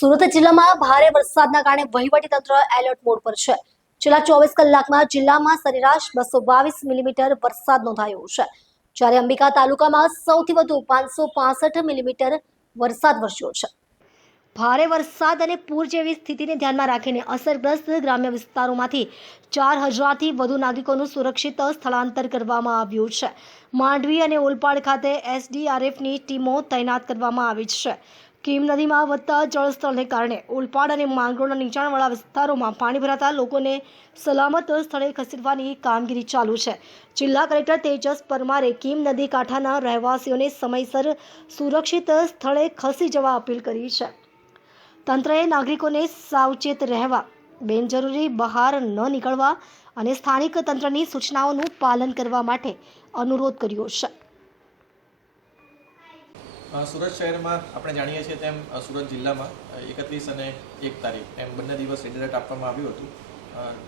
સુરત જિલ્લામાં ભારે વરસાદના કારણે વહીવટીતંત્ર એલર્ટ મોડ પર છે। છેલ્લા 24 કલાકમાં જિલ્લામાં સરેરાશ 222 મિલીમીટર વરસાદ નોંધાયો છે, જ્યારે અંબિકા તાલુકામાં સૌથી વધુ 565 મિલીમીટર વરસાદ વરસ્યો છે। ભારે વરસાદ અને પૂર જેવી સ્થિતિને ધ્યાનમાં રાખીને અસરગ્રસ્ત ગ્રામ્ય વિસ્તારોમાંથી 4000થી વધુ નાગરિકોનું સુરક્ષિત સ્થળાંતર કરવામાં આવ્યું છે। માંડવી અને ઓલપાડ ખાતે એસડીઆરએફની ટીમો તૈનાત કરવામાં આવી છે। કીમ નદીમાં વધતા જળસ્તરને કારણે ઓલપાડ અને માંગરોળના નીચાણવાળા વિસ્તારોમાં પાણી ભરાતા લોકોને સલામત સ્થળે ખસેડવાની કામગીરી ચાલુ છે। જિલ્લા કલેક્ટર તેજસ પરમારે કીમ નદી કાંઠાના રહેવાસીઓને સમયસર સુરક્ષિત સ્થળે ખસી જવા અપીલ કરી છે। તંત્રએ નાગરિકોને સાવચેત રહેવા, બિનજરૂરી બહાર ન નીકળવા અને સ્થાનિક તંત્રની સૂચનાઓનું પાલન કરવા માટે અનુરોધ કર્યો છે। સુરત શહેરમાં આપણે જાણીએ છીએ તેમ સુરત જિલ્લામાં 31 અને 1 તારીખ એમ બંને દિવસ રેડ એલર્ટ આપવામાં આવ્યું હતું,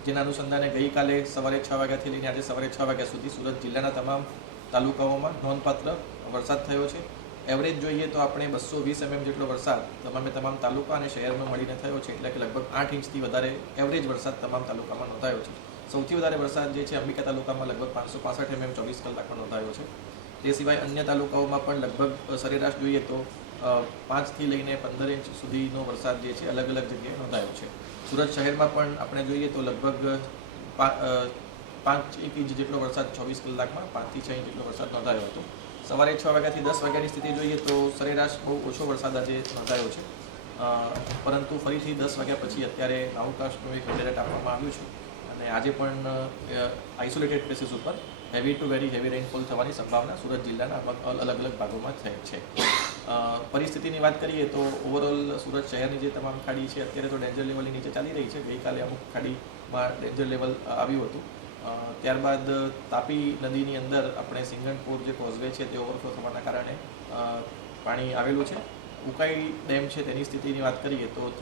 જેના અનુસંધાને ગઈકાલે સવારે 6 વાગ્યાથી લઈને આજે સવારે 6 વાગ્યા સુધી સુરત જિલ્લાના તમામ તાલુકાઓમાં નોંધપાત્ર વરસાદ થયો છે। એવરેજ જોઈએ તો આપણે 220 mm જેટલો વરસાદ તમામ તાલુકા અને શહેરમાં મળીને થયો છે, એટલે કે લગભગ 8 ઇંચથી વધારે એવરેજ વરસાદ તમામ તાલુકામાં નોંધાયો છે। સૌથી વધારે વરસાદ જે છે અંબિકા તાલુકામાં લગભગ 565 mm 24 કલાકમાં નોંધાયો છે। તે સિવાય અન્ય તાલુકાઓમાં પણ લગભગ સરેરાશ જોઈએ તો 5થી લઈને 15 ઇંચ સુધીનો વરસાદ જે છે અલગ અલગ જગ્યાએ નોંધાયો છે। સુરત શહેરમાં પણ આપણે જોઈએ તો લગભગ 5 ઇંચ જેટલો વરસાદ 24 કલાકમાં 5થી 6 ઇંચ જેટલો વરસાદ નોંધાયો હતો। સવારે 6 વાગ્યાથી 10 વાગ્યાની સ્થિતિ જોઈએ તો સરેરાશ બહુ ઓછો વરસાદ આજે નોંધાયો છે, પરંતુ ફરીથી 10 વાગ્યા પછી અત્યારે અવકાશનું એક એલર્ટ આપવામાં આવ્યું છે અને આજે પણ આઇસોલેટેડ પ્લેસીસ ઉપર heavy two very heavy rainfall થવાની સંભાવના સુરત જિલ્લાના અલગ અલગ ભાગોમાં થઈ છે। પરિસ્થિતિની વાત કરીએ તો ઓવરઓલ સુરત શહેરની જે તમામ ખાડી છે અત્યારે તો ડેન્જર લેવલની નીચે ચાલી રહી છે। ગઈકાલે અમુક ખાડીમાં ડેન્જર લેવલ આવ્યું હતું, ત્યારબાદ તાપી નદીની અંદર આપણે સિંગણપુર જે કોઝવે છે તે ઓવરફ્લો થવાના કારણે પાણી આવેલું છે। ઉકાઈ ડેમ છે તેની સ્થિતિની વાત કરીએ તો